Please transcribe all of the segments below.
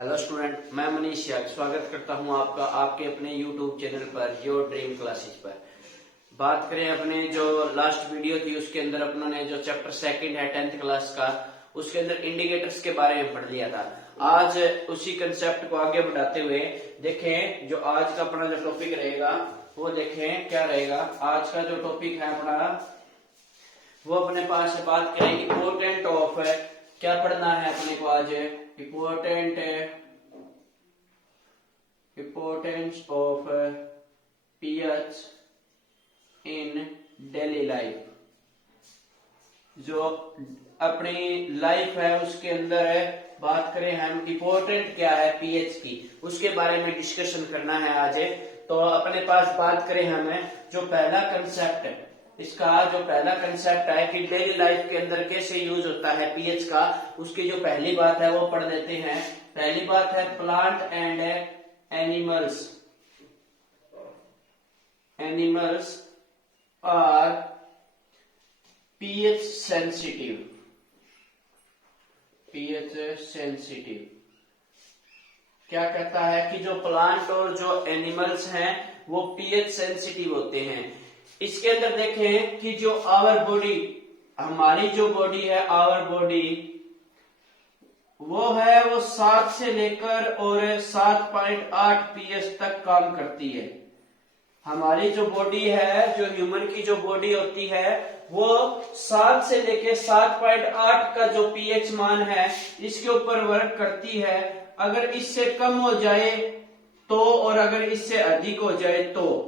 Hello student, मैं मनीष याग स्वागत करता हूं आपका आपके अपने YouTube channel per your dream classes पर। बात करें अपने जो लास्ट वीडियो थी उसके अंदर अपनों ने जो चैप्टर सेकंड है 10th क्लास का उसके अंदर इंडिकेटर्स के बारे में पढ़ लिया था। आज उसी कंसेप्ट को आगे बढ़ाते हुए देखें जो आज का अपना जो टॉपिक रहेगा वो देखें क्या रहेगा। आज का जो टॉपिक है अपना वो अपने पास से बात करें इम्पोर्टेंट ऑफ क्या पढ़ना है अपने को आज importance of pH in daily life. जो अपनी लाइफ है उसके अंदर है बात करें हम इम्पोर्टेंट क्या है पीएच की उसके बारे में डिस्कशन करना है आज। तो अपने पास बात करें हमें जो पहला कंसेप्ट है इसका जो पहला कंसेप्ट है कि डेली लाइफ के अंदर कैसे यूज होता है पीएच का, उसकी जो पहली बात है वो पढ़ लेते हैं। पहली बात है plant and animals are pH sensitive. क्या कहता है कि जो प्लांट और जो एनिमल्स हैं वो पीएच सेंसिटिव होते हैं। इसके अंदर देखें कि जो आवर बॉडी हमारी जो बॉडी है आवर बॉडी वो है वो 7 से लेकर और 7.8 पीएच तक काम करती है। हमारी जो बॉडी है जो ह्यूमन की जो बॉडी होती है वो 7 से लेकर 7.8 का जो पीएच मान है इसके ऊपर वर्क करती है। अगर इससे कम हो जाए तो और अगर इससे अधिक हो जाए तो,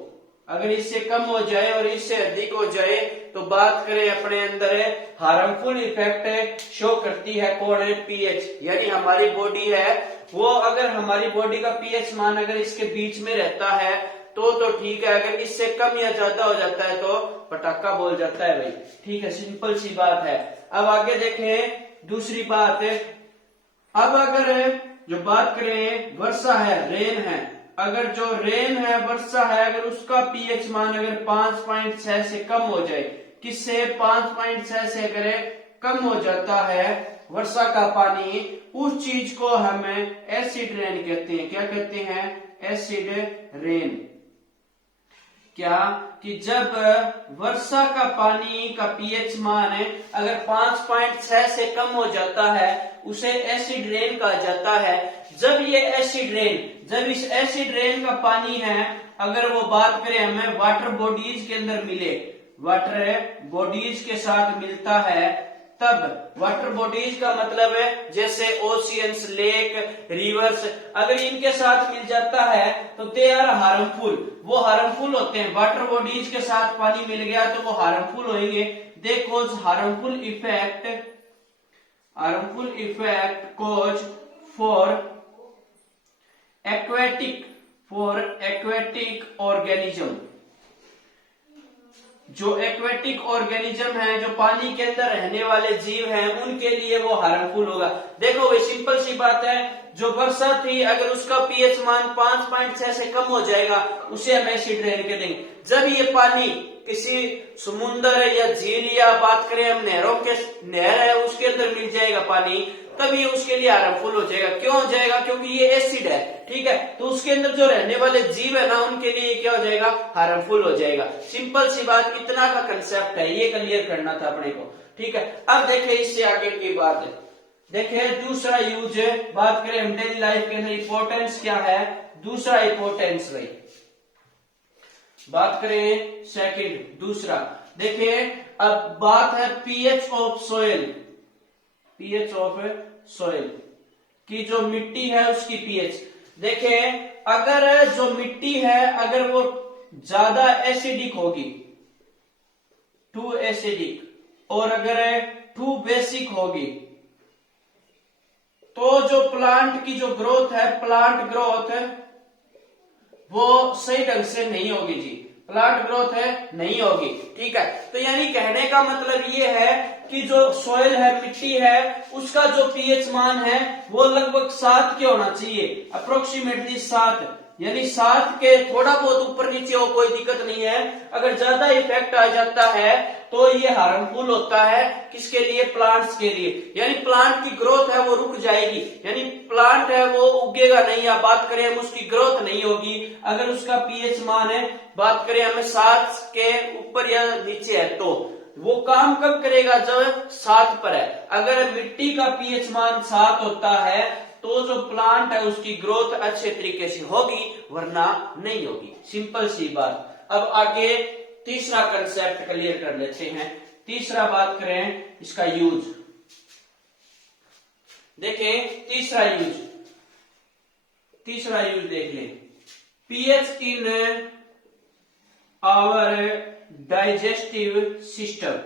अगर इससे कम हो जाए और इससे अधिक हो जाए तो बात करें अपने अंदर है हार्मफुल इफेक्ट शो करती है कौन है पीएच। यानी हमारी बॉडी है वो अगर हमारी बॉडी का पीएच मान अगर इसके बीच में रहता है तो ठीक है, अगर इससे कम या ज्यादा हो जाता है तो पटाखा बोल जाता है भाई। ठीक है, सिंपल सी बात है। अब आगे देखें दूसरी बात है। अब अगर जो बात करें वर्षा है रेन है, अगर जो रेन है वर्षा है अगर उसका पीएच मान अगर 5.6 से कम हो जाए, किससे 5.6 से अगर कम हो जाता है वर्षा का पानी, उस चीज को हम एसिड रेन कहते हैं। क्या कहते हैं? Acid rain. क्या कि जब वर्षा का पानी का पीएच मान अगर 5.6 से कम हो जाता है उसे एसिड रेन कहा जाता है। जब ये एसिड रेन जब इस एसिड रेन का पानी है अगर वो बात करें हमें वाटर बॉडीज के अंदर मिले, वाटर बॉडीज के साथ मिलता है, तब वाटर बॉडीज का मतलब है जैसे ओशियंस लेक रिवर्स, अगर इनके साथ मिल जाता है तो दे आर हार्मफुल, वो हार्मफुल होते हैं। वाटर बॉडीज के साथ पानी मिल गया तो वो हार्मफुल होंगे। They cause harmful effect cause for aquatic organism. जो एक्वेटिक ऑर्गेनिज्म है जो पानी के अंदर रहने वाले जीव हैं उनके लिए वो हार्मफुल होगा। देखो भाई सिंपल सी बात है, जो वर्षा थी अगर उसका पीएच मान 5.6 से कम हो जाएगा उसे हम एसिड रेन कह देंगे। जब ये पानी किसी समुद्र या झील या बात करें हम नहरों के नहर है उसके अंदर मिल जाएगा पानी, तब ये उसके लिए हार्मफुल हो जाएगा। क्यों हो जाएगा? क्योंकि ये एसिड है। ठीक है, तो उसके अंदर जो रहने वाले जीव है ना उनके लिए क्या हो जाएगा? हार्मफुल हो जाएगा। सिंपल सी बात, इतना का कंसेप्ट है, ये क्लियर करना था अपने को। ठीक है, अब देखें इससे आगे की बात देखें दूसरा यूज है। बात करें हम डेली लाइफ के अंदर इंपॉर्टेंस क्या है, दूसरा इंपॉर्टेंस भाई बात करें सेकंड दूसरा। देखिए अब बात है पीएच ऑफ सॉइल की जो मिट्टी है उसकी पीएच। देखें अगर जो मिट्टी है अगर वो ज्यादा एसिडिक होगी, टू एसिडिक, और अगर टू बेसिक होगी तो जो प्लांट की जो ग्रोथ है प्लांट ग्रोथ वो सही ढंग से नहीं होगी जी, प्लांट ग्रोथ है नहीं होगी। ठीक है, तो यानी कहने का मतलब ये है कि जो सॉइल है मिट्टी है उसका जो पीएच मान है वो लगभग 7 के होना चाहिए, अप्रोक्सीमेटली 7। यानी 7 के थोड़ा बहुत ऊपर नीचे हो कोई दिक्कत नहीं है। अगर ज्यादा इफेक्ट आ जाता है तो ये हार्मफुल होता है, किसके लिए? प्लांट्स के लिए। यानी प्लांट की ग्रोथ है वो रुक जाएगी, यानी प्लांट है वो उगेगा नहीं, या बात करें हम उसकी ग्रोथ नहीं होगी अगर उसका पीएच मान है, बात करें हमें 7 के ऊपर या नीचे है, तो वो काम कब करेगा? जब 7 पर है। अगर मिट्टी का पीएच मान 7 होता है तो जो प्लांट है उसकी ग्रोथ अच्छे तरीके से होगी, वरना नहीं होगी। सिंपल सी बात। अब आगे तीसरा कंसेप्ट क्लियर कर लेते हैं। तीसरा बात करें इसका यूज। देखें तीसरा यूज देख लें। PH in our digestive system.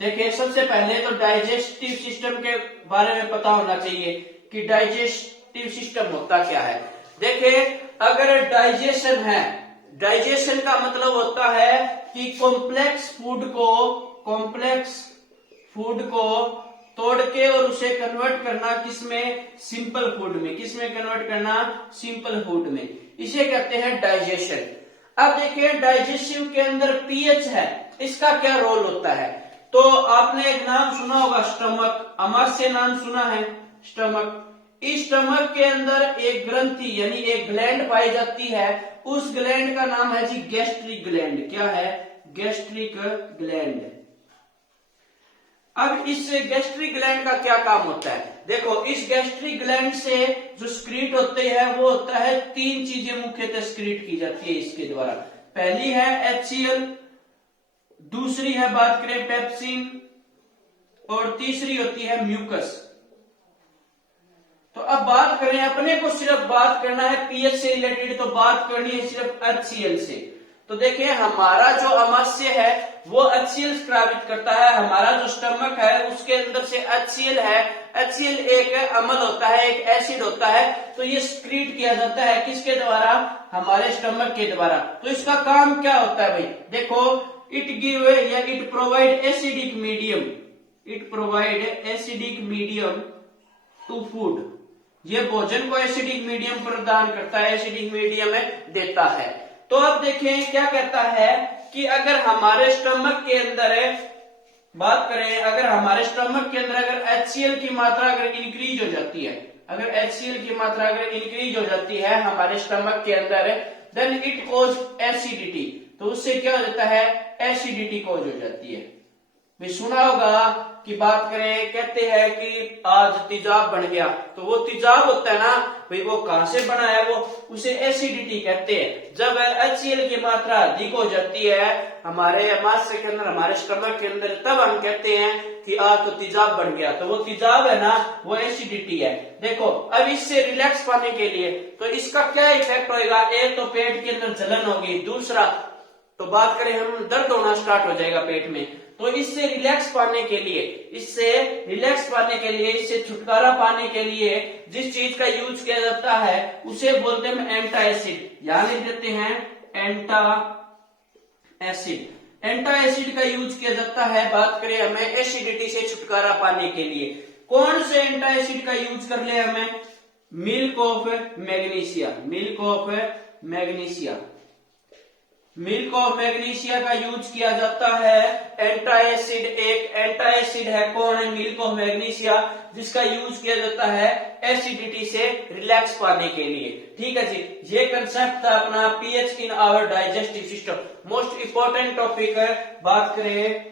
देखिए सबसे पहले तो डाइजेस्टिव सिस्टम के बारे में पता होना चाहिए कि डाइजेस्टिव सिस्टम होता क्या है। देखिए अगर डाइजेशन है, डाइजेशन का मतलब होता है कि कॉम्प्लेक्स फूड को तोड़ के और उसे कन्वर्ट करना किसमें? सिंपल फूड में। किसमें कन्वर्ट करना? सिंपल फूड में। इसे कहते हैं डाइजेशन। अब देखिए डाइजेस्टिव के अंदर पीएच है, इसका क्या रोल होता है? तो आपने एक नाम सुना होगा स्टमक, अमाशय नाम सुना है स्टमक। इस स्टमक के अंदर एक ग्रंथि यानी एक ग्लैंड पाई जाती है, उस ग्लैंड का नाम है जी गैस्ट्रिक ग्लैंड। क्या है? Gastric gland. अब इस गैस्ट्रिक ग्लैंड का क्या काम होता है? देखो इस गैस्ट्रिक ग्लैंड से जो स्क्रीट होते हैं वो होता है, 3 चीजें मुख्यतः स्क्रीट की जाती है इसके द्वारा। पहली है HCl, दूसरी है बात करें पेप्सिन, और तीसरी होती है म्यूकस। तो अब बात करें, अपने को सिर्फ बात करना है पीएच से रिलेटेड, तो बात करनी है सिर्फ HCl से। तो देखिए हमारा जो अमाशय है वो HCl स्रावित करता है, हमारा जो स्टमक है उसके अंदर से HCl है। HCl एक अम्ल होता है, एक एसिड होता है, तो ये स्क्रीट किया जाता है किसके द्वारा? हमारे स्टमक के द्वारा। तो इसका काम क्या होता है भाई? देखो it provide acidic medium to food. ये भोजन को एसिडिक मीडियम प्रदान करता है, एसिडिक मीडियम देता है। तो अब देखें क्या कहता है कि अगर हमारे स्टमक के अंदर बात करें, अगर हमारे स्टमक के अंदर अगर HCl की मात्रा अगर इंक्रीज हो जाती है, अगर HCl की मात्रा अगर इंक्रीज हो जाती है हमारे स्टमक के अंदर, देन इट कॉज एसिडिटी। तो उससे क्या हो जाता है? एसिडिटी कॉज हो जाती है। भी सुना होगा कि बात करें, कहते हैं कि आज तेजाब बन गया, तो वो तेजाब होता है ना भाई, वो कहां से बना है? वो उसे एसिडिटी कहते हैं। जब HCl की मात्रा अधिक हो जाती है हमारे अमाशय के अंदर, हमारे स्टमक के अंदर, तब हम कहते हैं कि आज तो तेजाब बन गया। तो वो तेजाब है ना, वो एसिडिटी है। देखो अब इससे रिलैक्स पाने के लिए तो इसका क्या इफेक्ट होगा? एक तो पेट के अंदर जलन होगी, दूसरा तो बात करें हम दर्द होना स्टार्ट हो जाएगा पेट में। तो इससे रिलैक्स पाने के लिए, इससे छुटकारा पाने के लिए जिस चीज का यूज किया जाता है उसे बोलते हैं एंटा एसिड। यहां लिख देते हैं एंटा एसिड का यूज किया जाता है, बात करें हमें एसिडिटी से छुटकारा पाने के लिए। कौन से एंटा एसिड का यूज कर ले हमें? मिल्क ऑफ मैग्नीशिया का यूज किया जाता है। एंटाएसिड, एक एंटाएसिड है, कौन है? मिल्क ऑफ मैग्नीशिया, जिसका यूज किया जाता है एसिडिटी से रिलैक्स पाने के लिए। ठीक है जी, ये कंसेप्ट था अपना pH in our digestive system. Most important topic है, बात करें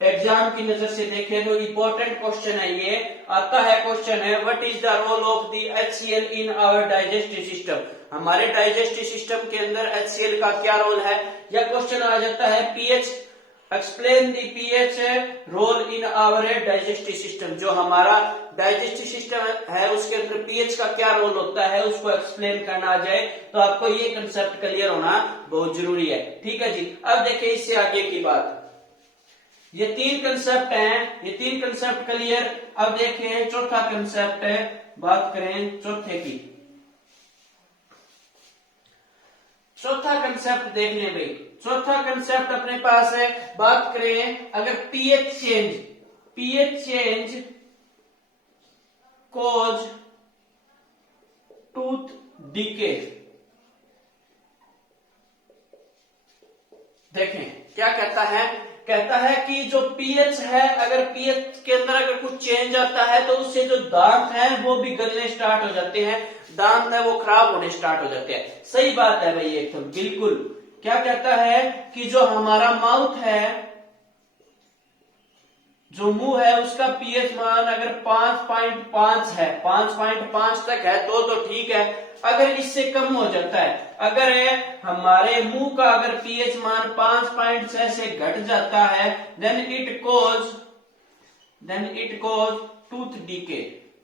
एग्जाम की नजर से देखें तो इंपॉर्टेंट क्वेश्चन है, ये आता है क्वेश्चन है what is the role of the HCl in our digestive system. हमारे डाइजेस्टिव सिस्टम के अंदर HCl का क्या रोल है? यह क्वेश्चन आ जाता है pH, explain the pH role in our digestive system. जो हमारा डाइजेस्टिव सिस्टम है उसके अंदर पीएच का क्या रोल होता है उसको एक्सप्लेन करना आ जाए तो आपको ये कंसेप्ट क्लियर होना बहुत जरूरी है। ठीक है जी, अब देखिए इससे आगे की बात, ये 3 कंसेप्ट हैं, ये 3 कंसेप्ट क्लियर। अब देखें चौथा कंसेप्ट है, बात करें चौथे की। चौथा कंसेप्ट देख लें भाई, चौथा कंसेप्ट अपने पास है, बात करें अगर pH change cause tooth decay। देखें क्या कहता है कि जो पीएच है, अगर पीएच के अंदर अगर कुछ चेंज आता है तो उससे जो दांत हैं वो भी गलने स्टार्ट हो जाते हैं, दांत है वो खराब होने स्टार्ट हो जाते हैं। सही बात है भाई, एकदम बिल्कुल। क्या कहता है कि जो हमारा माउथ है, जो मुंह है, उसका पीएच मान अगर 5.5 है, 5.5 तक है तो ठीक है। अगर इससे कम हो जाता है, अगर हमारे मुंह का अगर पीएच मान 5.6 से घट जाता है, then it cause tooth decay.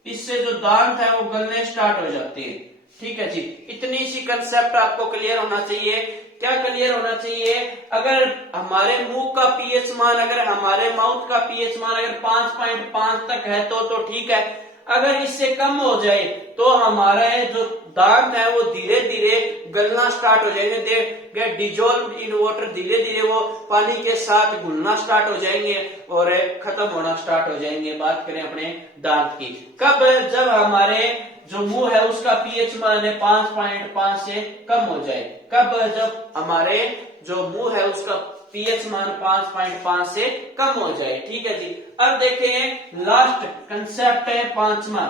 इससे जो दांत है वो गलने स्टार्ट हो जाते हैं। ठीक है जी, इतनी सी कंसेप्ट आपको क्लियर होना चाहिए। क्या क्लियर होना चाहिए? अगर हमारे मुंह का पीएच मान, अगर हमारे माउथ का पीएच मान अगर 5.5 तक है तो ठीक है। अगर इससे कम हो जाए तो हमारे जो दांत है वो धीरे धीरे गलना स्टार्ट हो जाएंगे, they get dissolve in water, धीरे धीरे वो पानी के साथ घुलना स्टार्ट हो जाएंगे और खत्म होना स्टार्ट हो जाएंगे। बात करें अपने दांत की, कब? जब हमारे जो मुंह है उसका पीएच मान है 5.5 से कम हो जाए। कब? जब हमारे जो मुंह है उसका पीएच मान 5.5 से कम हो जाए। ठीक है जी। अब देखें लास्ट कंसेप्ट है पांचवा।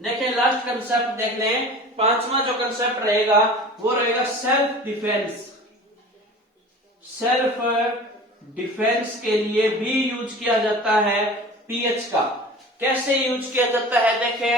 देखें लास्ट कंसेप्ट देख लें। पांचवा जो कंसेप्ट रहेगा वो रहेगा सेल्फ डिफेंस। सेल्फ डिफेंस के लिए भी यूज किया जाता है पीएच का। कैसे यूज किया जाता है? देखें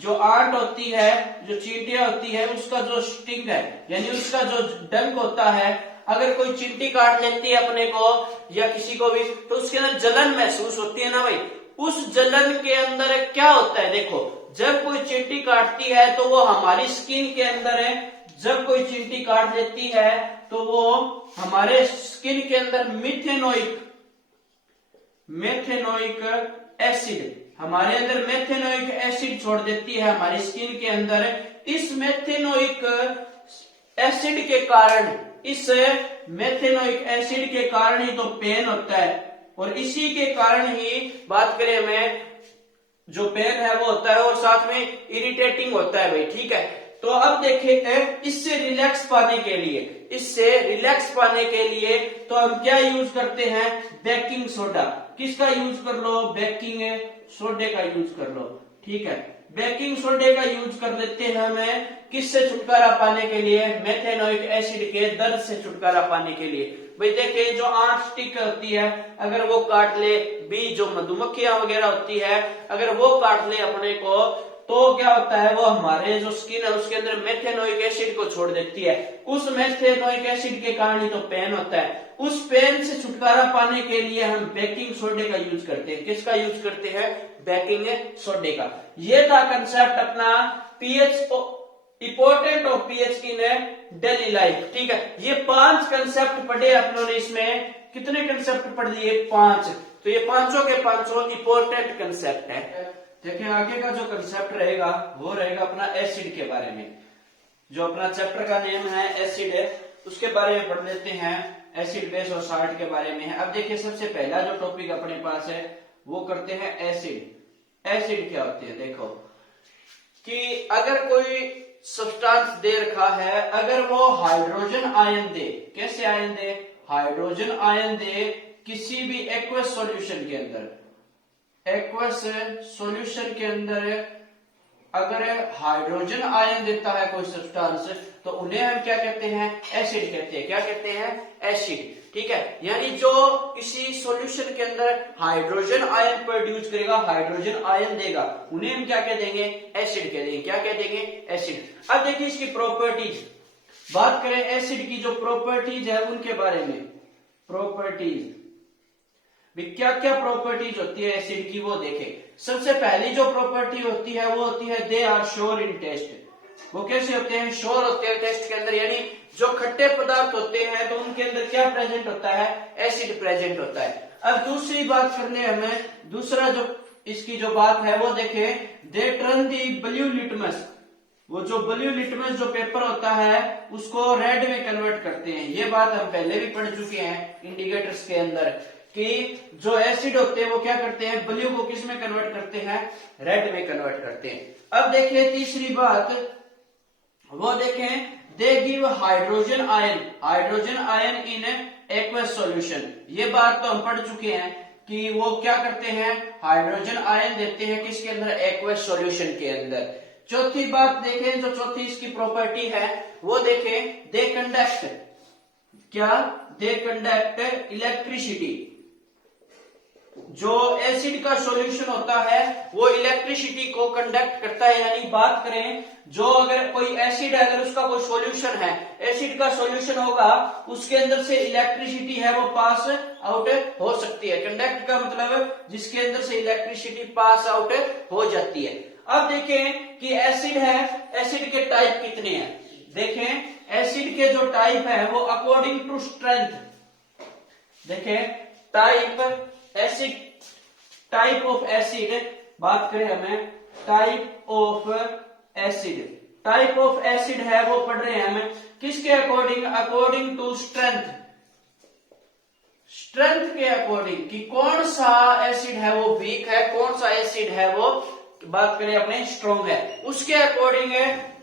जो आंट होती है, जो चींटियां होती है, उसका जो स्टिंग है यानी उसका जो डंक होता है, अगर कोई चींटी काट लेती है अपने को या किसी को भी, तो उसके अंदर जलन महसूस होती है ना भाई। उस जलन के अंदर क्या होता है? देखो, जब कोई चींटी काटती है तो वो हमारी स्किन के अंदर है, जब कोई चींटी काट लेती है तो वो हमारे स्किन के अंदर मेथेनोइक एसिड, हमारे अंदर मेथेनोइक एसिड छोड़ देती है हमारी स्किन के अंदर। इस मेथेनोइक एसिड के कारण, इस मेथेनोइक एसिड के कारण ही तो पेन होता है, और इसी के कारण ही बात करें हमें जो पेन है वो होता है और साथ में इरिटेटिंग होता है भाई। ठीक है, तो अब देखिए इससे रिलैक्स पाने के लिए तो हम क्या यूज करते हैं? Baking soda. किसका यूज कर लो? बेकिंग सोडे का यूज कर लो। ठीक है, बेकिंग सोडे का यूज कर लेते हैं हमें किससे छुटकारा पाने के लिए? मेथेनोइक एसिड के दर्द से छुटकारा पाने के लिए। भाई देखिए जो आंत स्टिक होती है, अगर वो काट ले, बी जो मधुमक्खियां वगैरह होती है, अगर वो काट ले अपने को, तो क्या होता है? वो हमारे जो स्किन है उसके अंदर मेथेनोइक एसिड को छोड़ देती है। उस मेथेनोइक एसिड के कारण ही तो पेन होता है। उस पेन से छुटकारा पाने के लिए हम बेकिंग सोडे का यूज करते हैं। किसका यूज करते हैं? बेकिंग सोडे का। ये था कंसेप्ट अपना pH, important of pH in daily life. ठीक है, ये 5 कंसेप्ट पढ़े अपनों ने। इसमें कितने कंसेप्ट पढ़ लिए? 5। तो ये पांचों के पांचों इंपोर्टेंट कंसेप्ट है। देखिए आगे का जो कंसेप्ट रहेगा वो रहेगा अपना एसिड के बारे में। जो अपना चैप्टर का नेम है एसिड है, उसके बारे में पढ़ लेते हैं। एसिड, बेस और सॉल्ट के बारे में है। अब देखिए सबसे पहला जो टॉपिक अपने पास है वो करते हैं एसिड। एसिड क्या होती है? देखो कि अगर कोई सब्सटेंस दे रखा है, अगर वो हाइड्रोजन आयन दे, कैसे आयन दे? हाइड्रोजन आयन दे किसी भी एक्वस सॉल्यूशन के अंदर, एक्वस सॉल्यूशन के अंदर अगर हाइड्रोजन आयन देता है कोई सब्सटेंस, तो उन्हें हम क्या कहते हैं? एसिड कहते हैं। क्या कहते हैं? एसिड। ठीक है, यानी जो किसी सॉल्यूशन के अंदर हाइड्रोजन आयन प्रोड्यूस करेगा, हाइड्रोजन आयन देगा, उन्हें हम क्या कह देंगे? एसिड कह देंगे। क्या कह देंगे? एसिड। अब देखिए इसकी प्रॉपर्टीज, बात करें एसिड की जो प्रॉपर्टीज है उनके बारे में। प्रॉपर्टीज क्या क्या प्रॉपर्टीज होती है एसिड की वो देखें। सबसे पहली जो प्रॉपर्टी होती है वो होती है they are sour in taste. वो कैसे होते हैं? श्योर होते हैं टेस्ट के अंदर, यानी जो खट्टे पदार्थ होते हैं तो उनके अंदर क्या प्रेजेंट होता है? एसिड प्रेजेंट होता है। अब दूसरी बात कर ले हमें, दूसरा जो इसकी जो बात है वो देखें, they turn the blue litmus. वो जो ब्लू लिटमस जो पेपर होता है उसको रेड में कन्वर्ट करते हैं। ये बात हम पहले भी पढ़ चुके हैं इंडिकेटर्स के अंदर कि जो एसिड होते हैं वो क्या करते हैं, ब्लू को किस में कन्वर्ट करते हैं, रेड में कन्वर्ट करते हैं। अब देखिए तीसरी बात, वो देखें, they give hydrogen ion in aqueous solution. ये बात तो हम पढ़ चुके हैं कि वो क्या करते हैं, हाइड्रोजन आयन देते हैं किसके अंदर, एक्वस सॉल्यूशन के अंदर। चौथी बात देखें, जो चौथी इसकी प्रॉपर्टी है वो देखें, दे कंडक्ट, क्या, दे कंडक्ट इलेक्ट्रिसिटी। जो एसिड का सॉल्यूशन होता है वो इलेक्ट्रिसिटी को कंडक्ट करता है। यानी बात करें, जो अगर कोई एसिड है, अगर उसका कोई सॉल्यूशन है, एसिड का सॉल्यूशन होगा, उसके अंदर से इलेक्ट्रिसिटी है वो पास आउट हो सकती है। कंडक्ट का मतलब जिसके अंदर से इलेक्ट्रिसिटी पास आउट हो जाती है। अब देखें कि एसिड है, एसिड के टाइप कितने हैं, देखें एसिड के जो टाइप है वो अकॉर्डिंग टू स्ट्रेंथ, देखें type acid, type of acid, बात करें हमें type of acid, type of acid है वो पढ़ रहे हैं हमें किसके according, according to strength, strength के अकॉर्डिंग कि कौन सा एसिड है वो वीक है, कौन सा एसिड है वो बात करें अपने स्ट्रॉन्ग है, उसके अकॉर्डिंग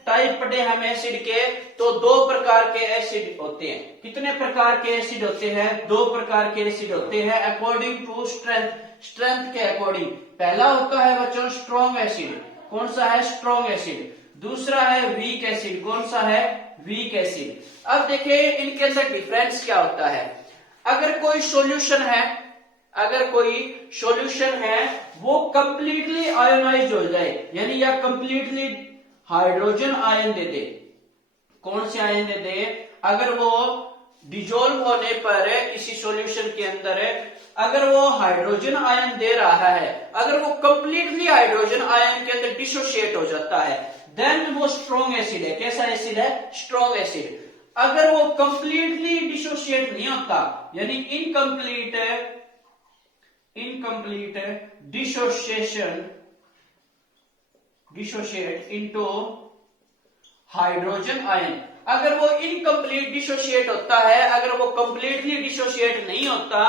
टाइप पढ़े हम एसिड के। तो दो प्रकार के एसिड होते हैं। कितने प्रकार के एसिड होते हैं, दो प्रकार के एसिड होते हैं अकॉर्डिंग टू स्ट्रेंथ, स्ट्रेंथ के अकॉर्डिंग। पहला होता है बच्चों स्ट्रॉन्ग एसिड, कौन सा है, स्ट्रॉन्ग एसिड। दूसरा है वीक एसिड, कौन सा है, वीक एसिड। अब देखिए इनके अंदर डिफरेंस क्या होता है। अगर कोई सॉल्यूशन है, अगर कोई सॉल्यूशन है वो कंप्लीटली आयोनाइज हो जाए, यानी या कंप्लीटली हाइड्रोजन आयन दे दे, कौन से आयन दे दे, अगर वो डिजोल्व होने पर किसी सॉल्यूशन के अंदर अगर वो हाइड्रोजन आयन दे रहा है, अगर वो कंप्लीटली हाइड्रोजन आयन के अंदर डिसोशिएट हो जाता है, देन वो स्ट्रॉन्ग एसिड है। कैसा एसिड है, स्ट्रॉन्ग एसिड। अगर वो कंप्लीटली डिसोशिएट नहीं होता, यानी incomplete dissociate into hydrogen ion, अगर वो इनकम्प्लीट डिसोशिएट होता है, अगर वो कंप्लीटली डिसोशिएट नहीं होता,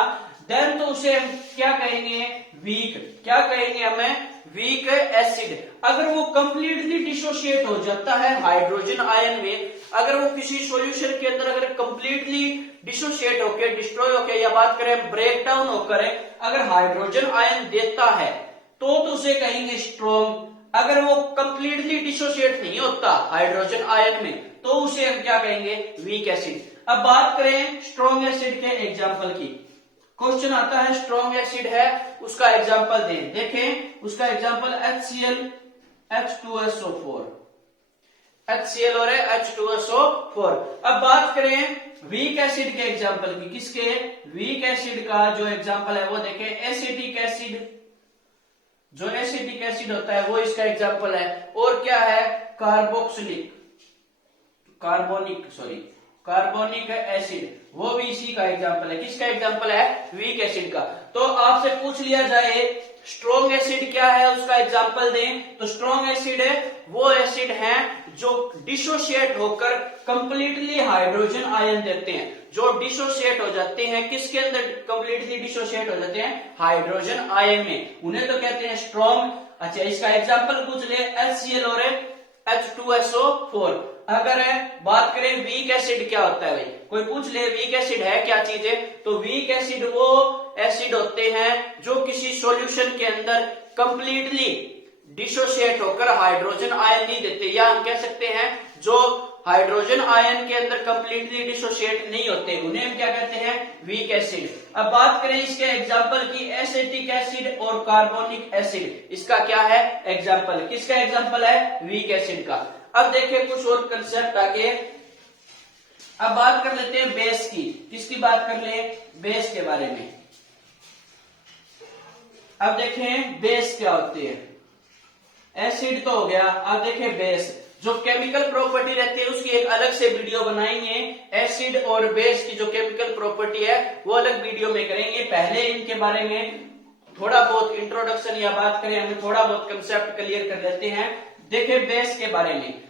देन तो उसे हम क्या कहेंगे, वीक, क्या कहेंगे हमें, वीक एसिड। अगर वो कंप्लीटली डिसोशिएट हो जाता है हाइड्रोजन आयन में, अगर वो किसी सॉल्यूशन के अंदर अगर कंप्लीटली डिसोशिएट होकर, डिस्ट्रॉय होकर, या बात करें ब्रेक डाउन होकर अगर हाइड्रोजन आयन देता है तो उसे कहेंगे स्ट्रॉन्ग। अगर वो कंप्लीटली डिसोशिएट नहीं होता हाइड्रोजन आयन में तो उसे हम क्या कहेंगे, वीक एसिड। अब बात करें स्ट्रॉन्ग एसिड के एग्जांपल की। क्वेश्चन आता है स्ट्रॉन्ग एसिड है उसका एग्जांपल दें। देखें उसका एग्जांपल HCl H2SO4, HCl और H2SO4। अब बात करें वीक एसिड के एग्जांपल की। किसके, वीक एसिड का जो एग्जांपल है वो देखें एसिटिक एसिड, जो एसिटिक एसिड होता है वो इसका एग्जांपल है। और क्या है, कार्बोनिक एसिड, वो भी इसी का एग्जांपल है। किसका एग्जांपल है, वीक एसिड का। तो आपसे पूछ लिया जाए स्ट्रॉन्ग एसिड क्या है, उसका एग्जांपल दें, तो स्ट्रॉन्ग एसिड वो एसिड है जो डिसोशिएट होकर कंप्लीटली हाइड्रोजन आयन देते हैं, जो डिसोशिएट हो जाते हैं किसके अंदर, कंप्लीटली डिसोशिएट हो जाते हैं हाइड्रोजन आयन में, उन्हें तो कहते हैं स्ट्रॉन्ग। अच्छा इसका एग्जांपल पूछ ले HCl और H2SO4। अगर बात करें वीक एसिड क्या होता है भाई, कोई पूछ ले वीक एसिड है क्या चीज है, तो वीक एसिड वो एसिड होते हैं जो किसी सॉल्यूशन के अंदर कंप्लीटली डिसोशिएट होकर हाइड्रोजन आयन नहीं देते, या हम कह सकते हैं जो हाइड्रोजन आयन के अंदर कंप्लीटली डिसोशिएट नहीं होते, उन्हें हम क्या कहते हैं, वीक एसिड। अब बात करें इसके एग्जांपल की, एसिटिक एसिड और कार्बोनिक एसिड, इसका क्या है एग्जांपल, किसका एग्जांपल है, वीक एसिड का। अब देखिए कुछ और कंसेप्ट आगे। अब बात कर लेते हैं बेस की। किसकी बात कर ले, बेस के बारे में। अब देखें बेस क्या होती है। एसिड तो हो गया, अब देखें बेस, जो केमिकल प्रॉपर्टी रहती है उसकी एक अलग से वीडियो बनाएंगे। एसिड और बेस की जो केमिकल प्रॉपर्टी है वो अलग वीडियो में करेंगे। पहले इनके बारे में थोड़ा बहुत इंट्रोडक्शन या बात करें, हमें थोड़ा बहुत कंसेप्ट क्लियर कर लेते हैं। देखिए बेस के बारे में,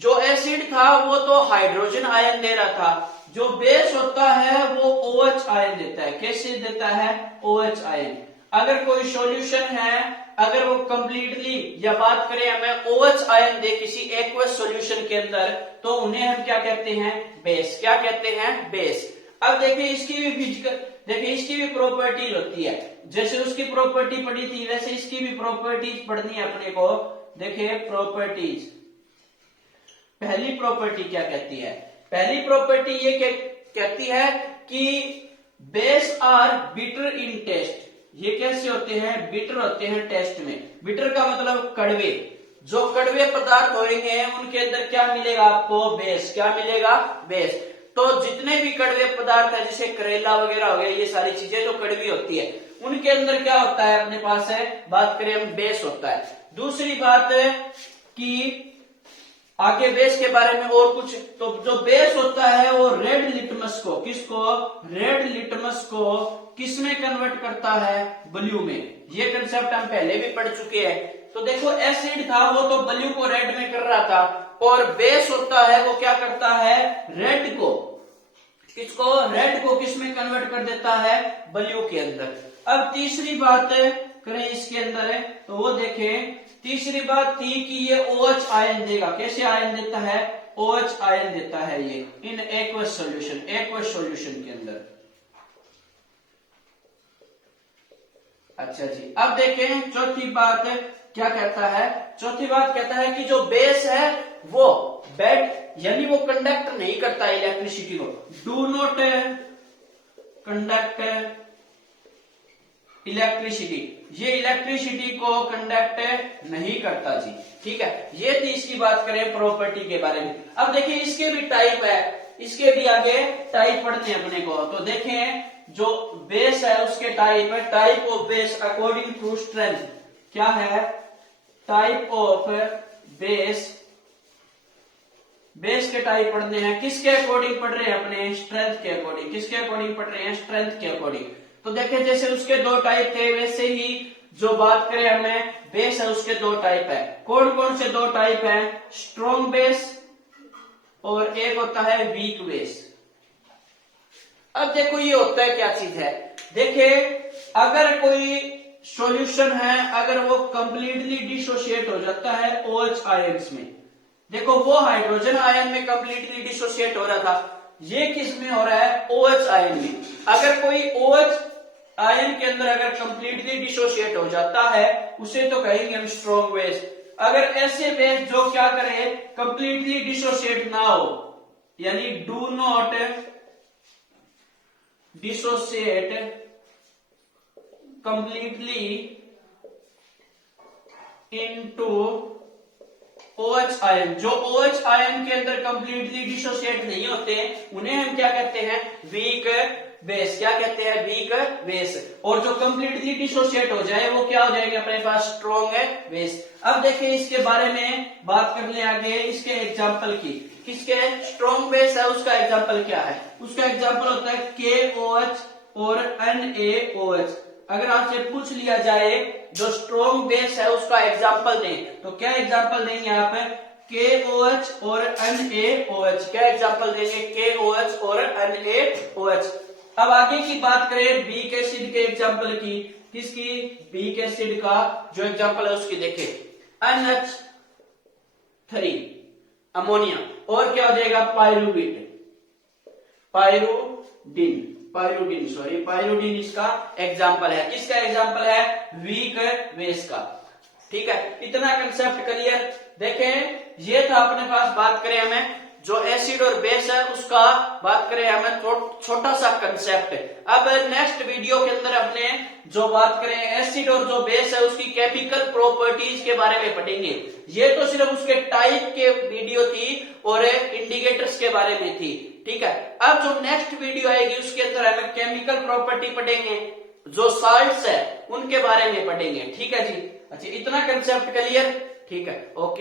जो एसिड था वो तो हाइड्रोजन आयन दे रहा था, जो बेस होता है वो OH आयन देता है। कैसे देता है? OH ion. अगर कोई सॉल्यूशन है, अगर वो कंप्लीटली या बात करें हमें OH आयन दे किसी एक्वस सॉल्यूशन के अंदर, तो उन्हें हम क्या कहते हैं? बेस। क्या कहते हैं? बेस। अब देखिए इसकी भी फिजिकल, देखिए इसकी भी प्रॉपर्टी होती है। जैसे उसकी प्रॉपर्टी पढ़ी थी वैसे इसकी भी प्रॉपर्टीज पढ़नी है अपने को। देखिए प्रॉपर्टीज, पहली प्रॉपर्टी क्या कहती है? पहली प्रॉपर्टी ये कहती है कि base are bitter in taste. ये कैसे होते हैं? बिटर होते हैं टेस्ट में। बिटर का मतलब कड़वे। जो कड़वे पदार्थ होंगे उनके अंदर क्या मिलेगा आपको? बेस। क्या मिलेगा? बेस। तो जितने भी कड़वे पदार्थ है, जैसे करेला वगैरह हो गया, ये सारी चीजें जो कड़वी होती है उनके अंदर क्या होता है अपने पास है? बात करें हम, बेस होता है। दूसरी बात है कि आगे बेस के बारे में और कुछ, तो जो बेस होता है वो रेड लिटमस को, किसको? रेड लिटमस को किसमें कन्वर्ट करता है? ब्लू में। ये कंसेप्ट हम पहले भी पढ़ चुके हैं। तो देखो एसिड था वो तो ब्लू को रेड में कर रहा था, और बेस होता है वो क्या करता है? रेड को, किसको? रेड को किसमें कन्वर्ट कर देता है? ब्लू के अंदर। अब तीसरी बात करें इसके अंदर है तो वो देखें, तीसरी बात थी कि ये OH आयन देगा। कैसे आयन देता है? OH आयन देता है ये in aqueous solution, aqueous solution के अंदर। अच्छा जी, अब देखें चौथी बात क्या कहता है? चौथी बात कहता है कि जो बेस है वो बेड, यानी वो कंडक्ट नहीं करता इलेक्ट्रिसिटी को। डू नॉट कंडक्ट इलेक्ट्रिसिटी, ये इलेक्ट्रिसिटी को कंडक्ट नहीं करता जी। ठीक है, ये थी इसकी बात करें प्रॉपर्टी के बारे में। अब देखिए इसके भी टाइप है, इसके भी आगे टाइप पढ़ते हैं अपने को। तो देखें जो बेस है उसके टाइप है, type of base according to strength. क्या है? टाइप ऑफ बेस, बेस के टाइप पढ़ने हैं। किसके अकॉर्डिंग पढ़ रहे हैं? अपने स्ट्रेंथ के अकॉर्डिंग। किसके अकॉर्डिंग पढ़ रहे हैं? स्ट्रेंथ के अकॉर्डिंग। तो देखिए जैसे उसके दो टाइप थे वैसे ही जो बात करें हमें बेस है उसके दो टाइप है। कौन कौन से दो टाइप है? स्ट्रॉन्ग बेस और एक होता है वीक बेस। अब देखो ये होता है क्या चीज है? देखिए अगर कोई सॉल्यूशन है, अगर वो कंप्लीटली डिसोशिएट हो जाता है OH आयंस में, देखो वो हाइड्रोजन आयन में कंप्लीटली डिसोशिएट हो रहा था, ये किस में हो रहा है? OH आयन में। अगर कोई OH आयन के अंदर अगर कंप्लीटली डिसोशिएट हो जाता है उसे तो कहेंगे हम स्ट्रॉन्ग बेस। अगर ऐसे बेस जो क्या करे? कंप्लीटली डिसोशिएट ना हो, यानी do not dissociate completely into OH ion, जो OH आयन के अंदर कंप्लीटली डिसोशिएट नहीं होते उन्हें हम क्या कहते हैं? Weak base. क्या कहते हैं? Weak base. और जो कंप्लीटली डिसोशिएट हो जाए वो क्या हो जाएंगे अपने पास? Strong base. अब देखिए इसके बारे में बात कर ले आगे, इसके एग्जांपल की। किसके? स्ट्रॉन्ग बेस है उसका एग्जांपल क्या है? उसका एग्जांपल होता है KOH और NaOH। अगर आपसे पूछ लिया जाए जो स्ट्रॉन्ग बेस है उसका एग्जांपल दें, तो क्या एग्जांपल देंगे आप? KOH और NaOH। क्या एग्जांपल देंगे? KOH और NaOH। अब आगे की बात करें वीक एसिड के एग्जांपल की। किसकी? वीक एसिड का जो एग्जांपल है उसकी देखें, NH3 अमोनिया, और क्या हो जाएगा? पायरुडिन इसका एग्जाम्पल है। किसका एग्जाम्पल है? वीक बेस का। ठीक है, इतना कंसेप्ट क्लियर। देखें ये था अपने पास, बात करें हमें जो एसिड और बेस है उसका, बात करें हमें छोटा सा कंसेप्ट। अब नेक्स्ट वीडियो के अंदर अपने जो बात करें एसिड और जो बेस है उसकी केमिकल प्रॉपर्टीज के बारे में पढ़ेंगे। ये तो सिर्फ उसके टाइप के वीडियो थी और इंडिकेटर्स के बारे में थी। ठीक है, अब जो नेक्स्ट वीडियो आएगी उसके अंदर हमें केमिकल प्रॉपर्टी पढ़ेंगे, जो साल्ट्स है उनके बारे में पढ़ेंगे। ठीक है जी। अच्छा, इतना कंसेप्ट क्लियर? ठीक है, ओके।